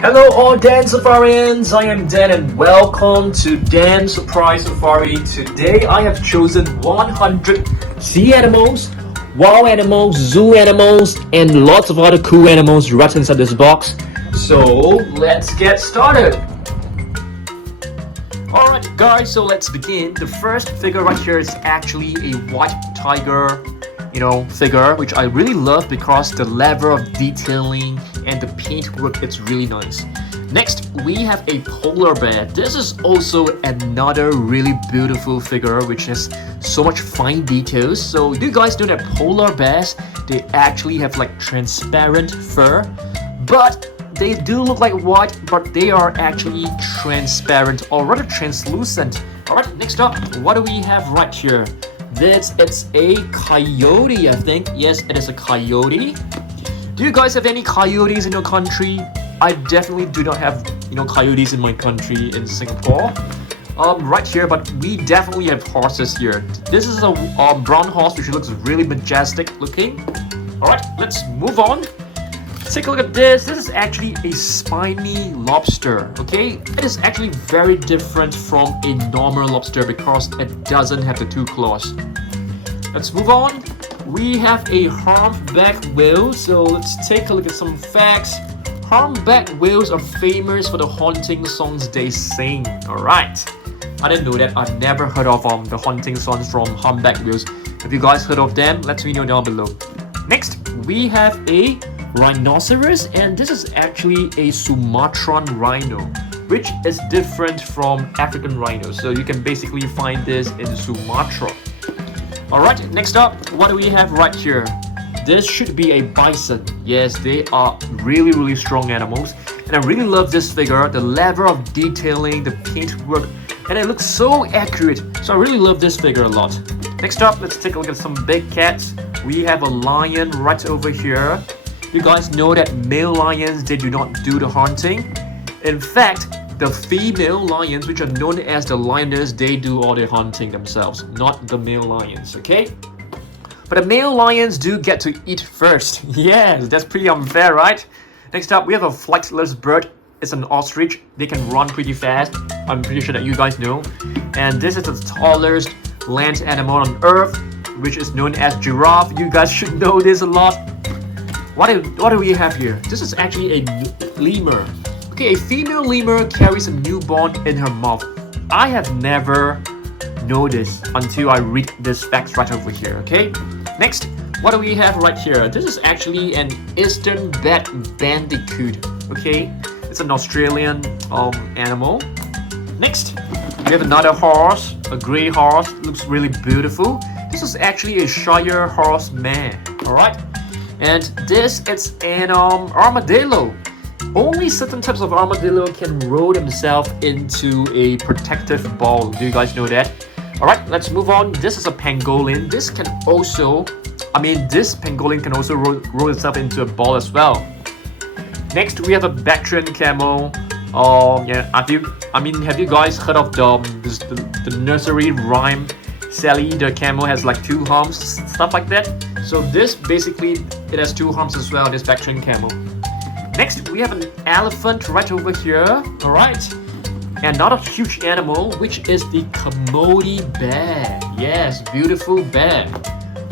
Hello all Dan Safarians, I am Dan and welcome to Dan Surprise Safari. Today I have chosen 100 sea animals, wild animals, zoo animals, and lots of other cool animals right inside this box. So let's get started. Alright guys, so let's begin. The first figure right here is actually a white tiger figure, which I really love because the level of detailing and the paintwork, it's really nice. Next, we have a polar bear. This is also another really beautiful figure which has so much fine details. So do you guys know that polar bears, they actually have like transparent fur, but they do look like white, but they are actually transparent or rather translucent. Alright, next up, what do we have right here? It's a coyote, I think. Yes, it is a coyote. Do you guys have any coyotes in your country? I definitely do not have, coyotes in my country in Singapore. Right here, but we definitely have horses here. This is a brown horse which looks really majestic looking. Alright, let's move on. Take a look at this. This is actually a spiny lobster, okay? It is actually very different from a normal lobster because it doesn't have the two claws. Let's move on. We have a humpback whale, so let's take a look at some facts. Humpback whales are famous for the haunting songs they sing. Alright. I didn't know that. I've never heard of the haunting songs from humpback whales. Have you guys heard of them? Let me know down below. Next, we have a rhinoceros, and this is actually a Sumatran rhino, which is different from African rhinos. So you can basically find this in Sumatra. Alright, next up, what do we have right here? This should be a bison. Yes, they are really strong animals, and I really love this figure. The level of detailing, the paintwork, and it looks so accurate. So I really love this figure a lot. Next up, let's take a look at some big cats. We have a lion right over here. You guys know that male lions, they do not do the hunting. In fact, the female lions, which are known as the lioness, they do all the hunting themselves, not the male lions, okay? But the male lions do get to eat first. Yes, that's pretty unfair, right? Next up, we have a flightless bird. It's an ostrich. They can run pretty fast. I'm pretty sure that you guys know. And this is the tallest land animal on Earth, which is known as giraffe. You guys should know this a lot. What do we have here? This is actually a lemur. Okay, a female lemur carries a newborn in her mouth. I have never noticed until I read this facts right over here, okay? Next, what do we have right here? This is actually an eastern bandicoot, okay? It's an Australian animal. Next, we have another horse, a grey horse. Looks really beautiful. This is actually a Shire horseman, alright? And this is an armadillo. Only certain types of armadillo can roll themselves into a protective ball. Do you guys know that? Alright, let's move on. This is a pangolin. This pangolin can also roll itself into a ball as well. Next, we have a Bactrian camel. Have you guys heard of the nursery rhyme? Sally the camel has like 2 humps, stuff like that. So this basically, it has 2 humps as well, this Bactrian camel. Next, we have an elephant right over here. Alright. Another huge animal, which is the Komodo bear. Yes, beautiful bear.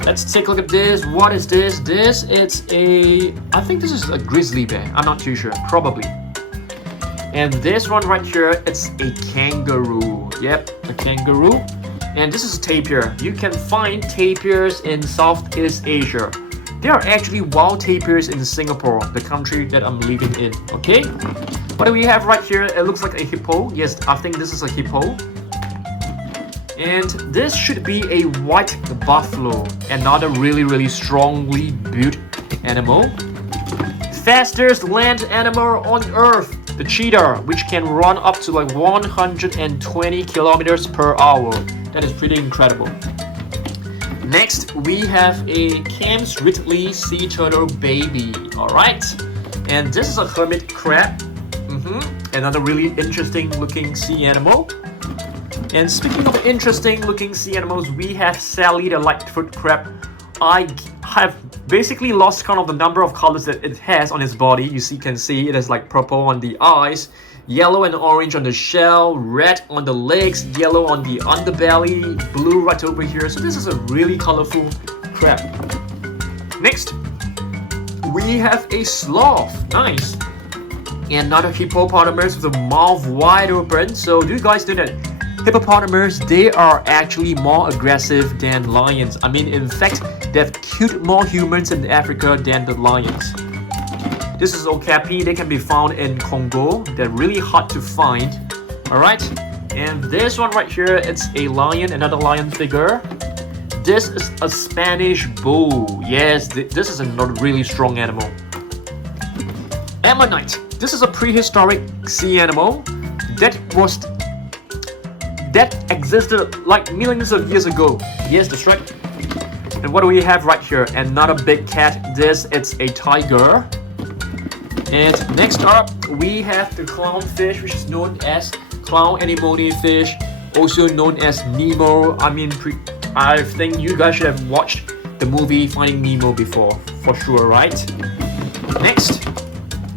Let's take a look at this. What is this? I think this is a grizzly bear. I'm not too sure, probably. And this one right here, it's a kangaroo. Yep, a kangaroo. And this is a tapir. You can find tapirs in Southeast Asia. There are actually wild tapirs in Singapore, the country that I'm living in, okay? What do we have right here? It looks like a hippo. Yes, I think this is a hippo. And this should be a white buffalo. Another really strongly built animal. Fastest land animal on Earth. The cheetah, which can run up to like 120 kilometers per hour. That is pretty incredible. Next, we have a Cam's Ridley sea turtle baby. Alright. And this is a hermit crab. Another really interesting looking sea animal. And speaking of interesting looking sea animals, we have Sally the lightfoot crab. I have basically lost count of the number of colors that it has on its body. You can see it has like purple on the eyes, yellow and orange on the shell, red on the legs, yellow on the underbelly, blue right over here. So this is a really colorful crab. Next, we have a sloth. Nice. And another hippopotamus with a mouth wide open. So do you guys know that hippopotamus, they are actually more aggressive than lions? I mean, in fact, they've killed more humans in Africa than the lions. This is okapi. They can be found in Congo. They're really hard to find. Alright, and this one right here, it's a lion, another lion figure. This is a Spanish bull. Yes, this is another really strong animal. Ammonite. This is a prehistoric sea animal that existed like millions of years ago. Yes, that's right. And what do we have right here? Another big cat. It's a tiger. And next up, we have the clownfish, which is known as clown anemone fish, also known as Nemo. I think you guys should have watched the movie Finding Nemo before, for sure, right? Next,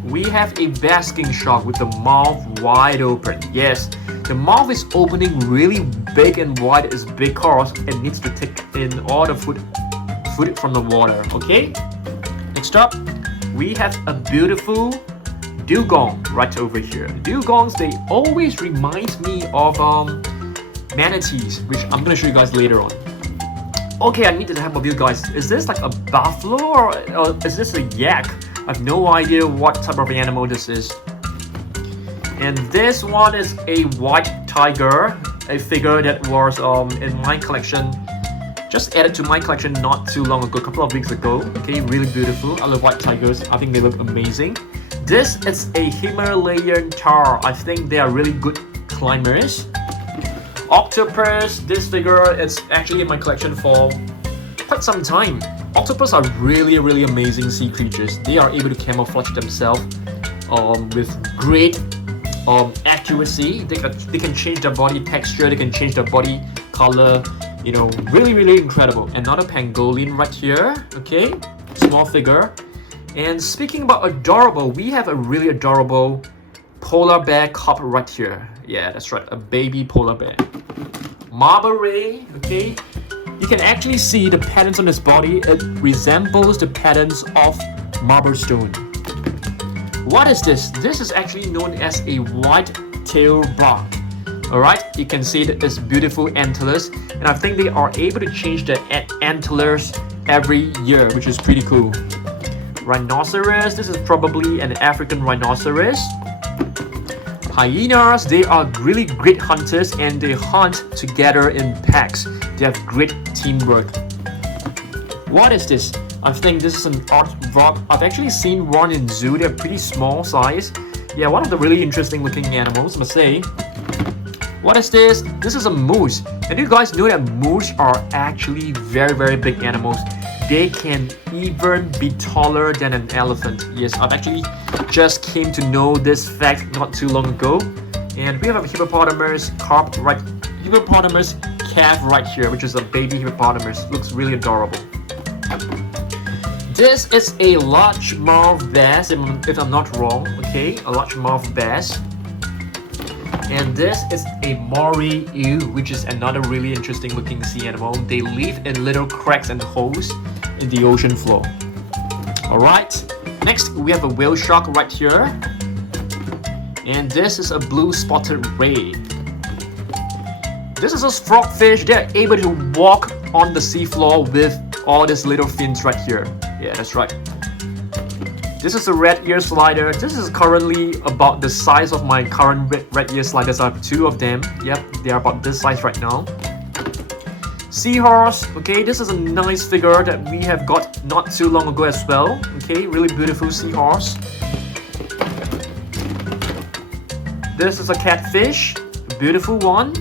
we have a basking shark with the mouth wide open. Yes, the mouth is opening really big and wide is because it needs to take in all the food from the water, okay? Next up, we have a beautiful dugong right over here. Dugongs, they always remind me of manatees, which I'm gonna show you guys later on. Okay, I need to help you guys. Is this like a buffalo or is this a yak? I have no idea what type of animal this is. And this one is a white tiger, a figure that was in my collection. Just added to my collection not too long ago, a couple of weeks ago. Okay, really beautiful. I love white tigers. I think they look amazing. This is a Himalayan tar. I think they are really good climbers. Octopus. This figure is actually in my collection for quite some time. Octopus are really amazing sea creatures. They are able to camouflage themselves with great accuracy. They can change their body texture. They can change their body color. You know, really incredible. Another pangolin right here. Okay, small figure. And speaking about adorable, we have a really adorable polar bear cub right here. Yeah, that's right, a baby polar bear. Marble ray. Okay, you can actually see the patterns on his body. It resembles the patterns of marble stone. What is this? This is actually known as a white-tailed buck. Alright, you can see that it's beautiful antlers, and I think they are able to change the antlers every year, which is pretty cool. Rhinoceros, this is probably an African rhinoceros. Hyenas, they are really great hunters and they hunt together in packs. They have great teamwork. What is this? I think this is an art rock. I've actually seen one in zoo. They're pretty small size. Yeah, one of the really interesting looking animals, I must say. What is this? This is a moose. And you guys know that moose are actually very big animals. They can even be taller than an elephant. Yes, I've actually just came to know this fact not too long ago. And we have a hippopotamus calf right here, which is a baby hippopotamus. Looks really adorable. This is a largemouth bass, if I'm not wrong. Okay, a largemouth bass. And this is a moray eel, which is another really interesting looking sea animal. They live in little cracks and holes in the ocean floor. Alright, next we have a whale shark right here. And this is a blue spotted ray. This is a frogfish. They're able to walk on the seafloor with all these little fins right here. Yeah, that's right. This is a red ear slider. This is currently about the size of my current red ear sliders. I have two of them. Yep, they are about this size right now. Seahorse. Okay, this is a nice figure that we have got not too long ago as well. Okay, really beautiful seahorse. This is a catfish. A beautiful one.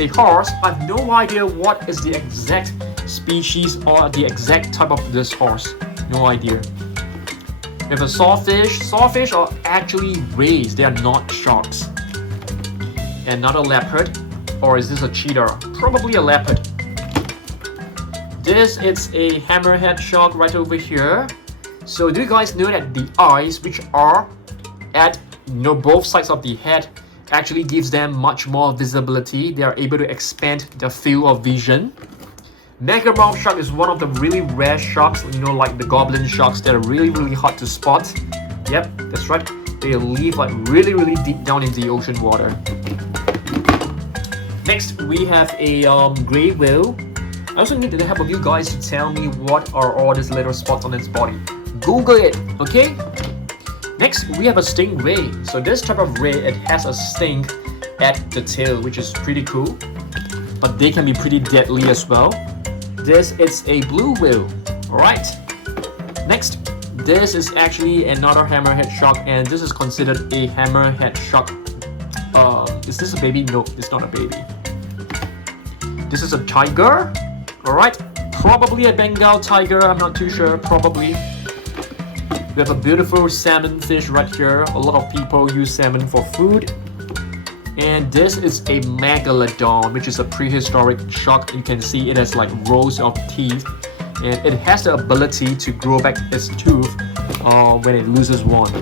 A horse. I have no idea what is the exact species or the exact type of this horse. No idea. We have a sawfish. Sawfish are actually rays. They are not sharks. Another leopard. Or is this a cheetah? Probably a leopard. This is a hammerhead shark right over here. So do you guys know that the eyes, which are at both sides of the head, actually gives them much more visibility. They are able to expand their field of vision. Megamouth shark is one of the really rare sharks, like the goblin sharks that are really hard to spot. Yep, that's right. They live like really deep down in the ocean water. Next, we have a gray whale. I also need the help of you guys to tell me what are all these little spots on its body. Google it, okay? Next, we have a stingray. So this type of ray, it has a sting at the tail, which is pretty cool. But they can be pretty deadly as well. This is a blue whale. Alright. Next, this is actually another hammerhead shark, and this is considered a hammerhead shark. Is this a baby? No, it's not a baby. This is a tiger. Alright. Probably a Bengal tiger, I'm not too sure. Probably. We have a beautiful salmon fish right here. A lot of people use salmon for food. And this is a megalodon, which is a prehistoric shark. You can see it has like rows of teeth, and it has the ability to grow back its tooth when it loses one.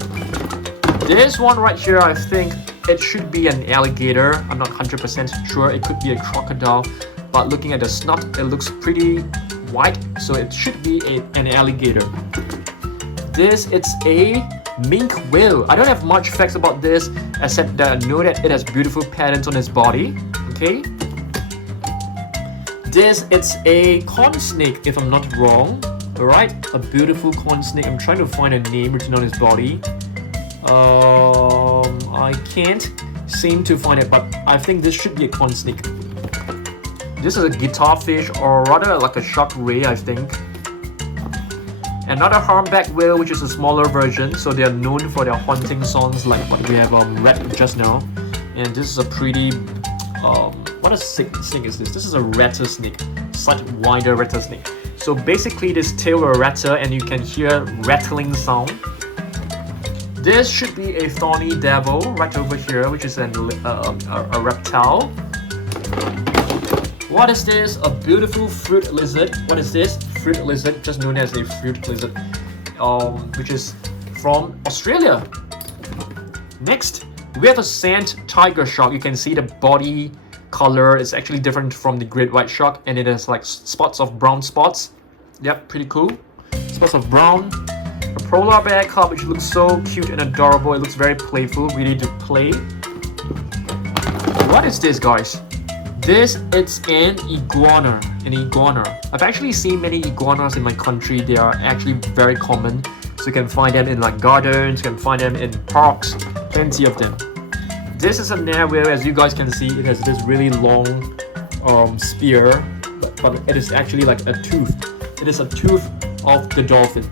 This one right here, I think it should be an alligator. I'm not 100% sure. It could be a crocodile, but looking at the snout, it looks pretty white, so it should be an alligator. This is a mink whale. I don't have much facts about this, except that I know that it has beautiful patterns on its body. Okay. This is a corn snake, if I'm not wrong. Alright, a beautiful corn snake. I'm trying to find a name written on its body. I can't seem to find it, but I think this should be a corn snake. This is a guitar fish, or rather like a shark ray, I think. Another humpback whale, which is a smaller version, so they are known for their haunting songs, like what we have read just now. And this is a pretty what a snake is this? This is a rattlesnake, such wider rattlesnake. So basically, this tail will rattle, and you can hear rattling sound. This should be a thorny devil right over here, which is a reptile. What is this? A beautiful fruit lizard. What is this? Fruit lizard, just known as a fruit lizard, which is from Australia. Next, we have a sand tiger shark. You can see the body color is actually different from the great white shark, and it has like spots of brown spots. Yep, pretty cool. Spots of brown. A polar bear cub, which looks so cute and adorable. It looks very playful, ready to play. What is this, guys? This is an iguana. I've actually seen many iguanas in my country. They are actually very common. So you can find them in like gardens, you can find them in parks, plenty of them. This is a narwhal. As you guys can see, it has this really long spear, but it is actually like a tooth. It is a tooth of the dolphin.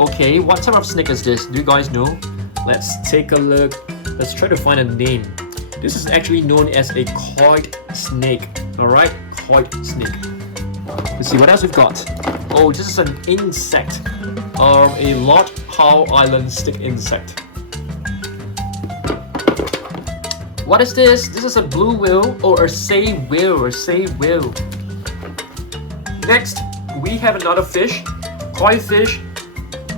Okay, what type of snake is this? Do you guys know? Let's take a look. Let's try to find a name. This is actually known as a coiled snake. Alright, coiled snake. Let's see what else we've got. Oh, this is an insect. A Lord Howe Island stick insect. What is this? This is a blue whale or a sei whale. Next, we have another fish, koi fish.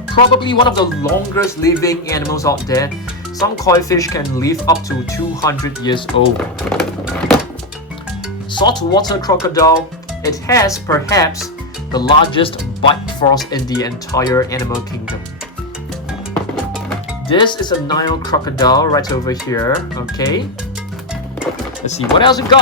Probably one of the longest living animals out there. Some koi fish can live up to 200 years old. Saltwater crocodile. It has perhaps the largest bite force in the entire animal kingdom. This is a Nile crocodile right over here. Okay. Let's see what else we've got.